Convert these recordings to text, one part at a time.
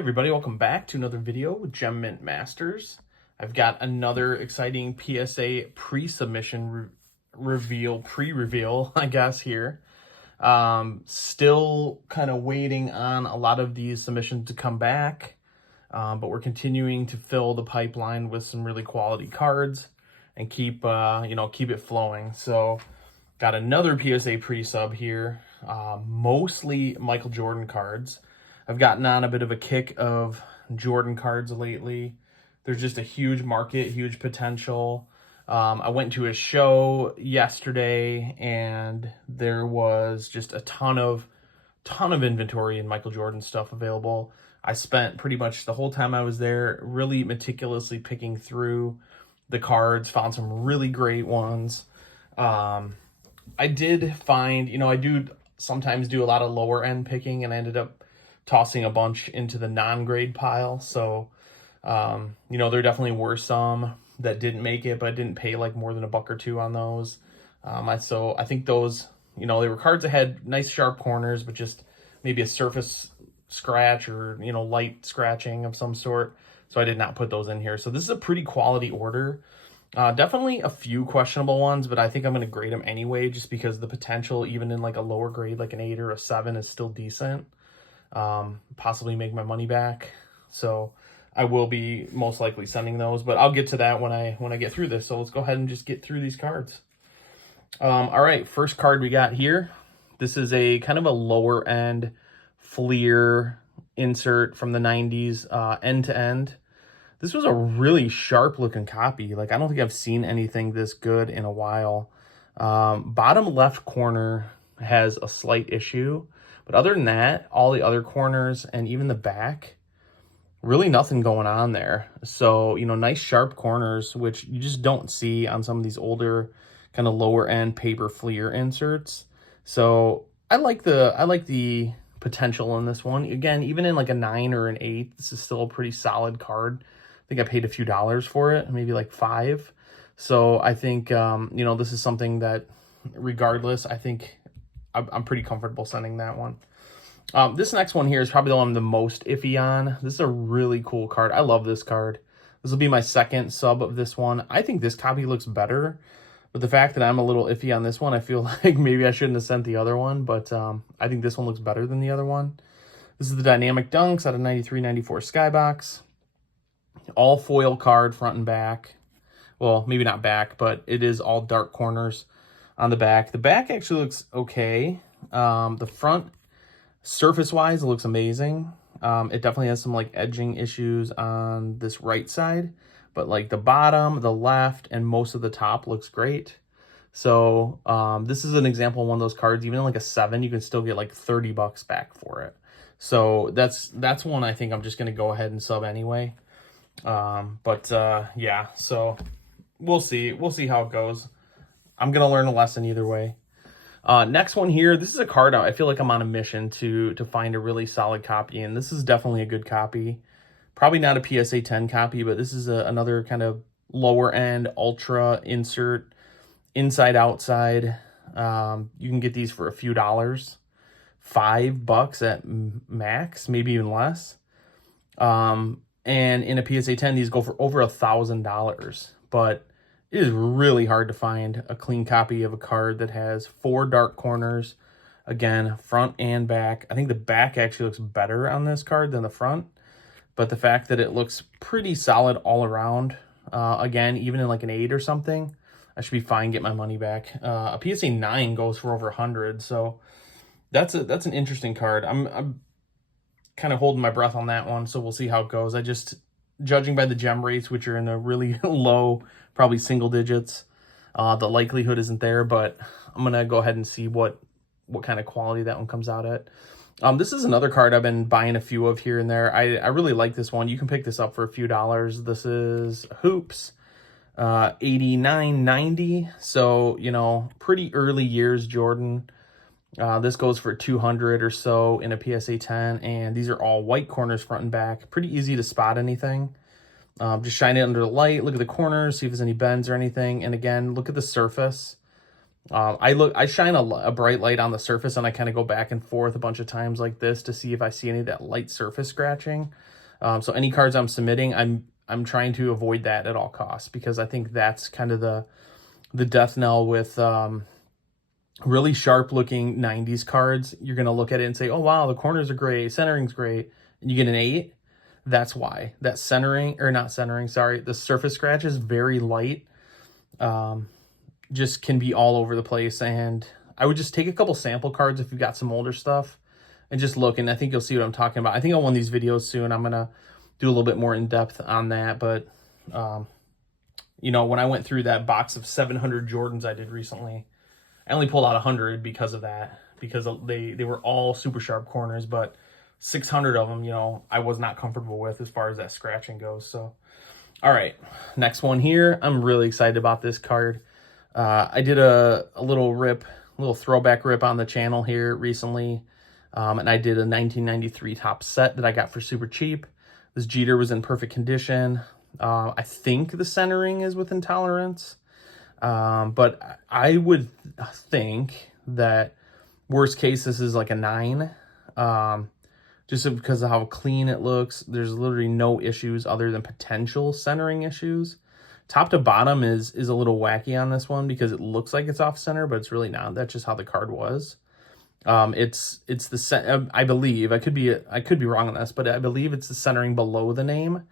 Everybody, welcome back to another video with Gem Mint Masters. I've got another exciting PSA pre-submission pre-reveal, I guess, here. Still kind of waiting on a lot of these submissions to come back, but we're continuing to fill the pipeline with some really quality cards and keep it flowing. So got another PSA pre-sub here, mostly Michael Jordan cards. I've gotten on a bit of a kick of Jordan cards lately. There's just a huge market, huge potential. I went to a show yesterday and there was just a ton of inventory and Michael Jordan stuff available. I spent pretty much the whole time I was there really meticulously picking through the cards, found some really great ones. I did find, I do sometimes do a lot of lower end picking, and I ended up tossing a bunch into the non-grade pile. So, there definitely were some that didn't make it, but I didn't pay like more than $1 or $2 on those. So I think those, they were cards that had nice sharp corners, but just maybe a surface scratch or, light scratching of some sort. So I did not put those in here. So this is a pretty quality order. Definitely a few questionable ones, but I think I'm going to grade them anyway, just because the potential, even in like a lower grade, like an 8 or a 7, is still decent. Possibly make my money back. So I will be most likely sending those, but I'll get to that when I get through this. So let's go ahead and just get through these cards. All right, first card we got here. This is a kind of a lower end Fleer insert from the 90s, end to end. This was a really sharp looking copy. Like, I don't think I've seen anything this good in a while. Bottom left corner has a slight issue, but other than that, all the other corners and even the back, really nothing going on there. So, nice sharp corners, which you just don't see on some of these older kind of lower end paper Fleer inserts. So I like the potential in this one. Again, even in like a 9 or an 8, this is still a pretty solid card. I think I paid a few dollars for it, maybe like $5. So I think, this is something that regardless, I think I'm pretty comfortable sending that one. This next one here is probably the one I'm the most iffy on. This is a really cool card. I love this card. This will be my second sub of this one. I think this copy looks better, but the fact that I'm a little iffy on this one, I feel like maybe I shouldn't have sent the other one, but I think this one looks better than the other one. This is the Dynamic Dunks out of 93-94 Skybox. All foil card, front and back. Well, maybe not back, but it is all dark corners on the back. The back actually looks okay. The front, surface-wise, it looks amazing. It definitely has some like edging issues on this right side, but like the bottom, the left, and most of the top looks great. So this is an example of one of those cards. Even in like a 7, you can still get like $30 back for it. So that's one I think I'm just gonna go ahead and sub anyway. Yeah, so we'll see how it goes. I'm gonna learn a lesson either way. Next one here, this is a card I feel like I'm on a mission to find a really solid copy, and this is definitely a good copy. Probably not a PSA 10 copy, but this is another kind of lower end ultra insert, inside outside. You can get these for a few dollars, $5 at max, maybe even less. And in a PSA 10, these go for over $1,000, but it is really hard to find a clean copy of a card that has 4 dark corners, again, front and back. I think the back actually looks better on this card than the front, but the fact that it looks pretty solid all around, again, even in like an 8 or something, I should be fine, get my money back. A PSA 9 goes for over 100, so that's an interesting card. I'm kind of holding my breath on that one, so we'll see how it goes. Judging by the gem rates, which are in the really low, probably single digits, the likelihood isn't there, but I'm gonna go ahead and see what kind of quality that one comes out at. This is another card I've been buying a few of here and there. I really like this one. You can pick this up for a few dollars. This is Hoops, 89.90. So, pretty early years Jordan. This goes for 200 or so in a PSA 10, and these are all white corners front and back. Pretty easy to spot anything. Just shine it under the light, look at the corners, see if there's any bends or anything. And again, look at the surface. I shine a bright light on the surface, and I kind of go back and forth a bunch of times like this to see if I see any of that light surface scratching. So any cards I'm submitting, I'm trying to avoid that at all costs, because I think that's kind of the death knell with really sharp looking 90s cards. You're going to look at it and say, oh wow, the corners are great, centering's great, and you get an 8. That's why. That centering, or not centering, sorry, the surface scratch is very light. Just can be all over the place. And I would just take a couple sample cards if you've got some older stuff and just look, and I think you'll see what I'm talking about. I think on one of these videos soon, I'm going to do a little bit more in depth on that. But, you know, when I went through that box of 700 Jordans I did recently, I only pulled out 100 because of that, because they were all super sharp corners, but 600 of them, you know, I was not comfortable with as far as that scratching goes. So, all right, next one here. I'm really excited about this card. I did a little throwback rip on the channel here recently, and I did a 1993 top set that I got for super cheap. This Jeter was in perfect condition. I think the centering is within tolerance. But I would think that worst case, this is like a 9. Just because of how clean it looks. There's literally no issues other than potential centering issues. Top to bottom is a little wacky on this one because it looks like it's off center, but it's really not. That's just how the card was. It's the I believe, I could be wrong on this, but I believe it's the centering below the name,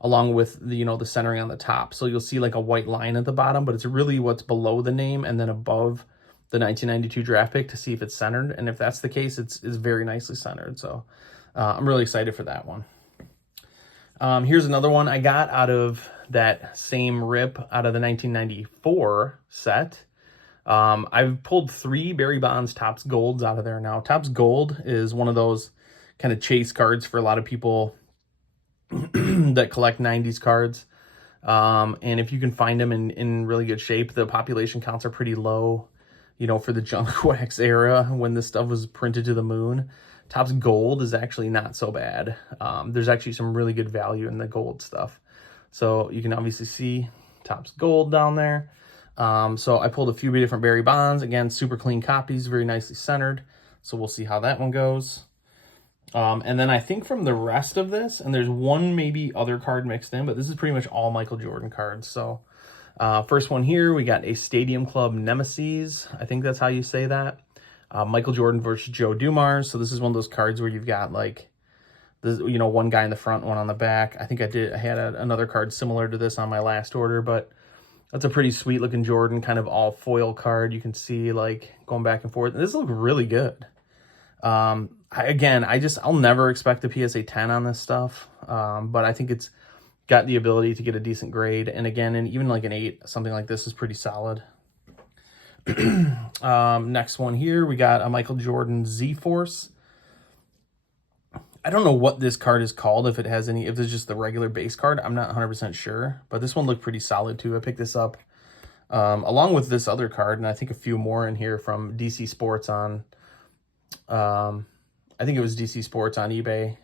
along with the, you know, the centering on the top. So you'll see like a white line at the bottom, but it's really what's below the name and then above the 1992 draft pick to see if it's centered. And if that's the case, it's very nicely centered. So I'm really excited for that one. Here's another one I got out of that same rip out of the 1994 set. I've pulled 3 Barry Bonds Topps Golds out of there now. Topps Gold is one of those kind of chase cards for a lot of people that collect 90s cards. And if you can find them in really good shape, the population counts are pretty low, you know, for the junk wax era when this stuff was printed to the moon. Topps Gold is actually not so bad. There's actually some really good value in the gold stuff. So you can obviously see Topps Gold down there. So I pulled a few different Barry Bonds. Again, super clean copies, very nicely centered. So we'll see how that one goes. And then I think from the rest of this, and there's one maybe other card mixed in, but this is pretty much all Michael Jordan cards. So first one here, we got a Stadium Club Nemesis. I think that's how you say that. Michael Jordan versus Joe Dumars. So this is one of those cards where you've got like, this, you know, one guy in the front, one on the back. I think I had another card similar to this on my last order, but that's a pretty sweet looking Jordan, kind of all foil card. You can see like going back and forth. And this looks really good. I'll never expect a PSA 10 on this stuff. But I think it's got the ability to get a decent grade. And again, and even like an 8, something like this is pretty solid. Next one here, we got a Michael Jordan Z-Force. I don't know what this card is called, if it's just the regular base card. I'm not 100% sure, but this one looked pretty solid too. I picked this up along with this other card, and I think a few more in here from DC Sports on, I think it was DC Sports on eBay.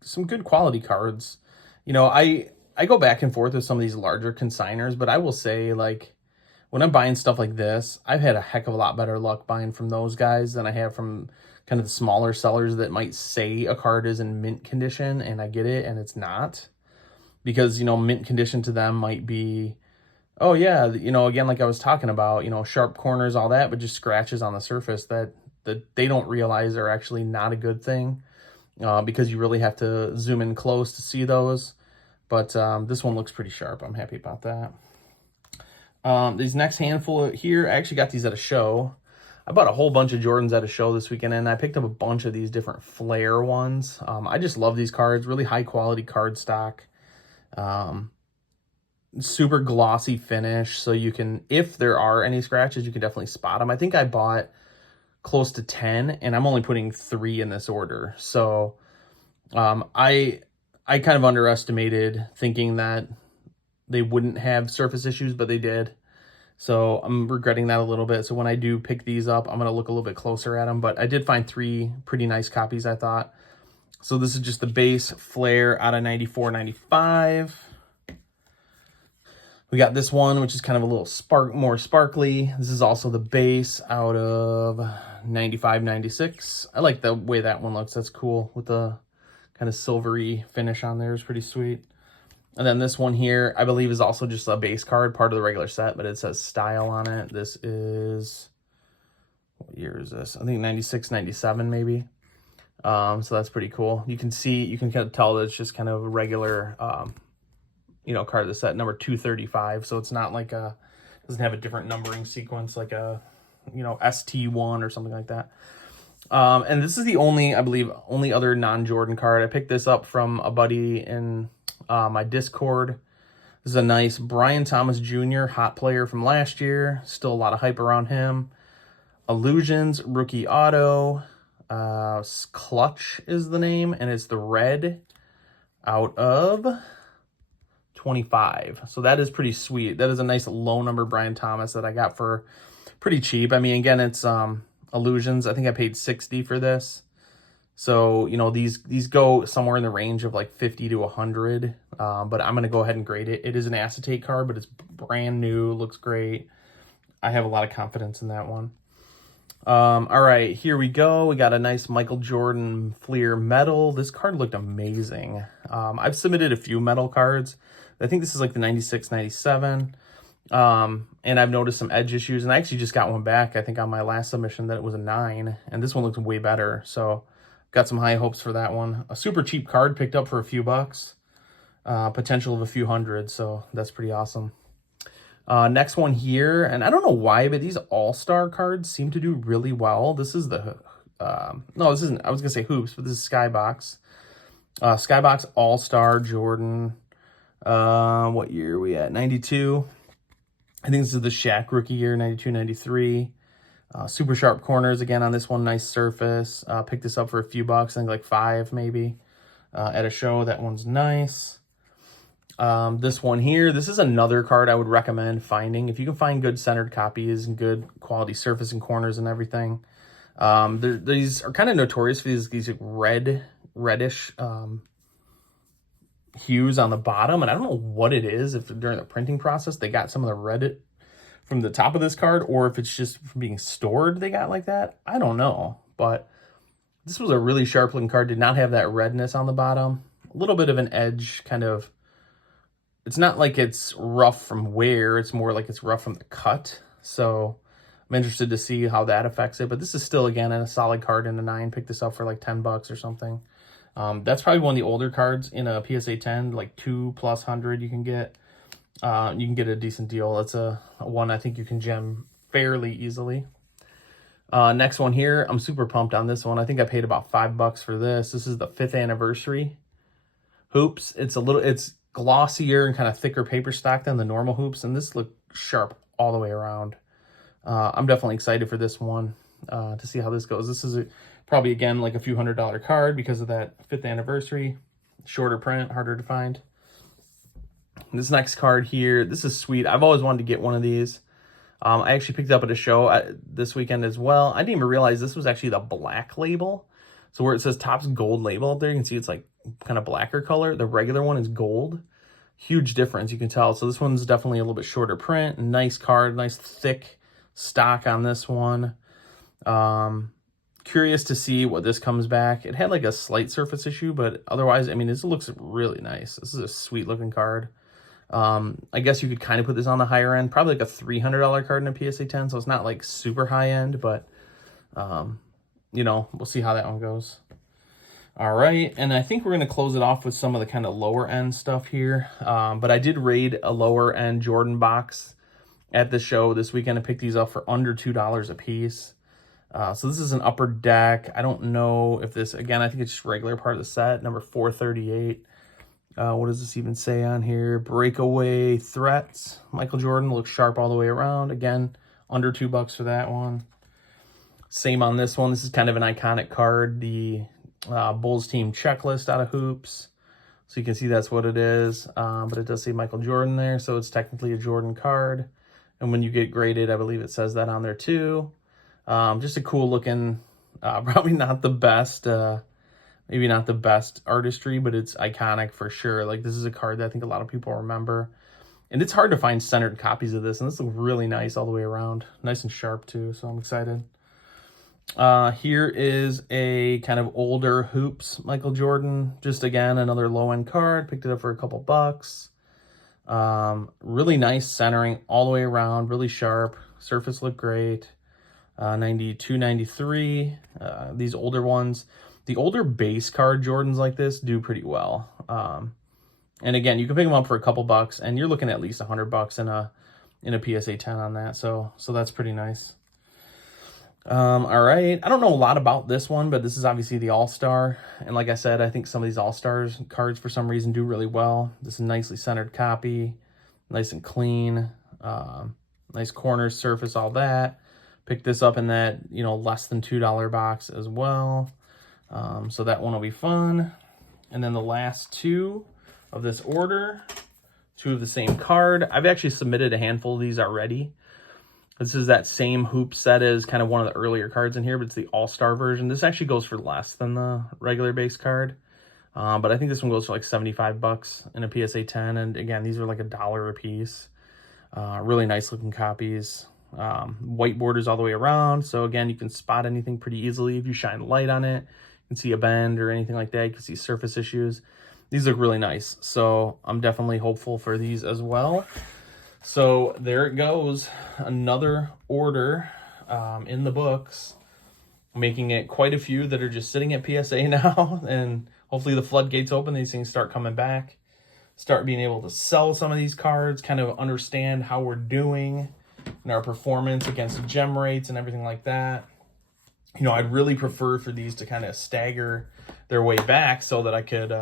Some good quality cards. You know, I go back and forth with some of these larger consigners, but I will say, like, when I'm buying stuff like this, I've had a heck of a lot better luck buying from those guys than I have from kind of the smaller sellers that might say a card is in mint condition, and I get it, and it's not. Because, you know, mint condition to them might be, oh yeah, you know, again, like I was talking about, you know, sharp corners, all that, but just scratches on the surface that they don't realize are actually not a good thing, because you really have to zoom in close to see those. But this one looks pretty sharp. I'm happy about that. These next handful here, I actually got these at a show. I bought a whole bunch of Jordans at a show this weekend, and I picked up a bunch of these different flare ones. I just love these cards, really high quality card stock. Super glossy finish, so you can, if there are any scratches, you can definitely spot them. I think I bought close to 10, and I'm only putting 3 in this order. So I kind of underestimated thinking that they wouldn't have surface issues, but they did. So I'm regretting that a little bit. So when I do pick these up, I'm going to look a little bit closer at them. But I did find 3 pretty nice copies, I thought. So this is just the base flare out of 94, 95. We got this one, which is kind of a little more sparkly. This is also the base out of 95, 96. I like the way that one looks. That's cool with the kind of silvery finish on there. Is pretty sweet. And then this one here, I believe, is also just a base card, part of the regular set, but it says style on it. This is, what year is this? I think 96, 97 maybe. So that's pretty cool. You can kind of tell that it's just kind of a regular, card of the set, number 235. So it's not like doesn't have a different numbering sequence like a, ST1 or something like that. And this is the only other non-Jordan card. I picked this up from a buddy in my Discord. This is a nice Brian Thomas Jr. hot player from last year. Still a lot of hype around him. Illusions rookie auto. Clutch is the name, and it's the red out of 25. So that is pretty sweet. That is a nice low number Brian Thomas that I got for pretty cheap. I mean, again, it's Illusions. I think I paid 60 for this. So, these go somewhere in the range of like 50 to 100. But I'm going to go ahead and grade it. It is an acetate card, but it's brand new. Looks great. I have a lot of confidence in that one. All right, here we go. We got a nice Michael Jordan Fleer metal. This card looked amazing. I've submitted a few metal cards. I think this is like the 96, 97. And I've noticed some edge issues, and I actually just got one back, I think, on my last submission that it was a 9, and this one looks way better. So got some high hopes for that one. A super cheap card picked up for a few bucks. Potential of a few hundred, so that's pretty awesome. Next one here, and I don't know why, but these all-star cards seem to do really well. This is the, no, this isn't, I was going to say Hoops, but this is Skybox. Skybox All-Star Jordan. What year are we at? 92. I think this is the Shaq rookie year, 92, 93. Super sharp corners again on this one. Nice surface. Picked this up for a few bucks. I think like 5 maybe at a show. That one's nice. This one here, this is another card I would recommend finding. If you can find good centered copies and good quality surface and corners and everything. These are kind of notorious for these reddish hues on the bottom. And I don't know what it is, if during the printing process they got some of the red from the top of this card, or if it's just from being stored they got like that. I don't know. But this was a really sharp looking card. Did not have that redness on the bottom. A little bit of an edge kind of. It's not like it's rough from wear. It's more like it's rough from the cut. So I'm interested to see how that affects it. But this is still, again, a solid card in a 9. Picked this up for like 10 bucks or something. That's probably one of the older cards in a PSA 10, like 2+100 you can get. You can get a decent deal. That's a one I think you can gem fairly easily. Next one here, I'm super pumped on this one. I think I paid about 5 bucks for this. This is the 5th anniversary Hoops. It's glossier and kind of thicker paper stock than the normal Hoops, and this looked sharp all the way around. I'm definitely excited for this one to see how this goes. This is probably, again, like a few $100 card because of that 5th anniversary. Shorter print, harder to find. This next card here, this is sweet. I've always wanted to get one of these. I actually picked it up at a show this weekend as well. I didn't even realize this was actually the black label. So where it says Topps gold label up there, you can see it's like kind of blacker color. The regular one is gold. Huge difference, you can tell. So this one's definitely a little bit shorter print. Nice card, nice thick stock on this one. Curious to see what this comes back. It had like a slight surface issue, but otherwise, I mean, this looks really nice. This is a sweet looking card. I guess you could kind of put this on the higher end, probably like a $300 card in a PSA 10. So it's not like super high end, but we'll see how that one goes. All right, and I think we're going to close it off with some of the kind of lower end stuff here. But I did raid a lower end Jordan box at the show this weekend and picked these up for under $2 a piece. So this is an upper deck. I don't know if this, again, I think it's just regular part of the set, number 438. What does this even say on here? Breakaway threats. Michael Jordan looks sharp all the way around. Again, under $2 for that one. Same on this one. This is kind of an iconic card. The Bulls team checklist out of Hoops. So you can see that's what it is. But it does say Michael Jordan there. So it's technically a Jordan card. And when you get graded, I believe it says that on there too. Just a cool looking, probably not the best, maybe not the best artistry, but it's iconic for sure. Like, this is a card that I think a lot of people remember. And it's hard to find centered copies of this, and this looks really nice all the way around. Nice and sharp too, so I'm excited. Here is a kind of older Hoops Michael Jordan. Just again, another low-end card. Picked it up for a couple bucks. Really nice centering all the way around, really sharp. Surface looked great. 92, 93. These older ones, the older base card Jordans like this do pretty well. And again, you can pick them up for a couple bucks, and you're looking at least $100 in a PSA 10 on that. So that's pretty nice. All right. I don't know a lot about this one, but this is obviously the All-Star. And like I said, I think some of these All-Stars cards for some reason do really well. This is a nicely centered copy, nice and clean, nice corners, surface, all that. Picked this up in that, less than $2 box as well. So that one will be fun. And then the last two of this order, two of the same card. I've actually submitted a handful of these already. This is that same hoop set as kind of one of the earlier cards in here, but it's the All-Star version. This actually goes for less than the regular base card. But I think this one goes for like $75 in a PSA 10. And again, these are like $1 a piece. Really nice looking copies. White borders all the way around. So again, you can spot anything pretty easily. If you shine light on it, you can see a bend or anything like that. You can see surface issues. These look really nice. So I'm definitely hopeful for these as well. So there it goes, another order in the books, making it quite a few that are just sitting at PSA now, and hopefully the floodgates open, these things start coming back, start being able to sell some of these cards, kind of understand how we're doing in our performance against gem rates and everything like that. I'd really prefer for these to kind of stagger their way back so that I could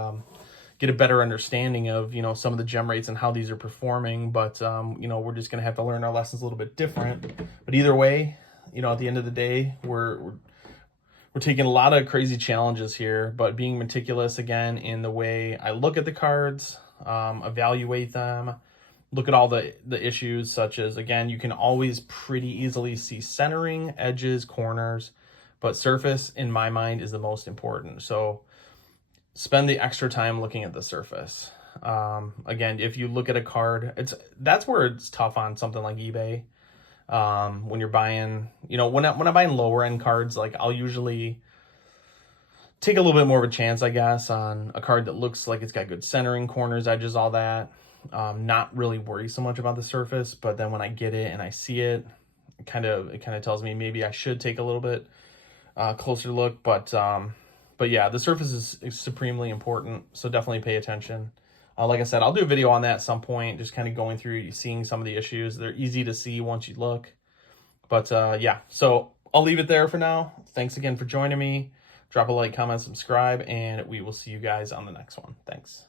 get a better understanding of, some of the gem rates and how these are performing. But, we're just going to have to learn our lessons a little bit different. But either way, at the end of the day, we're taking a lot of crazy challenges here, but being meticulous again in the way I look at the cards, evaluate them, look at all the issues, such as, again, you can always pretty easily see centering, edges, corners, but surface in my mind is the most important. So spend the extra time looking at the surface. Again, if you look at a card, that's where it's tough on something like eBay. When you're buying, when I'm buying lower end cards, like I'll usually take a little bit more of a chance, I guess, on a card that looks like it's got good centering, corners, edges, all that. Not really worry so much about the surface, but then when I get it and I see it, it kind of tells me maybe I should take a little bit closer look. But yeah, the surface is supremely important, so definitely pay attention. Like I said, I'll do a video on that at some point, just kind of going through, seeing some of the issues. They're easy to see once you look. But yeah, so I'll leave it there for now. Thanks again for joining me. Drop a like, comment, subscribe, and we will see you guys on the next one. Thanks.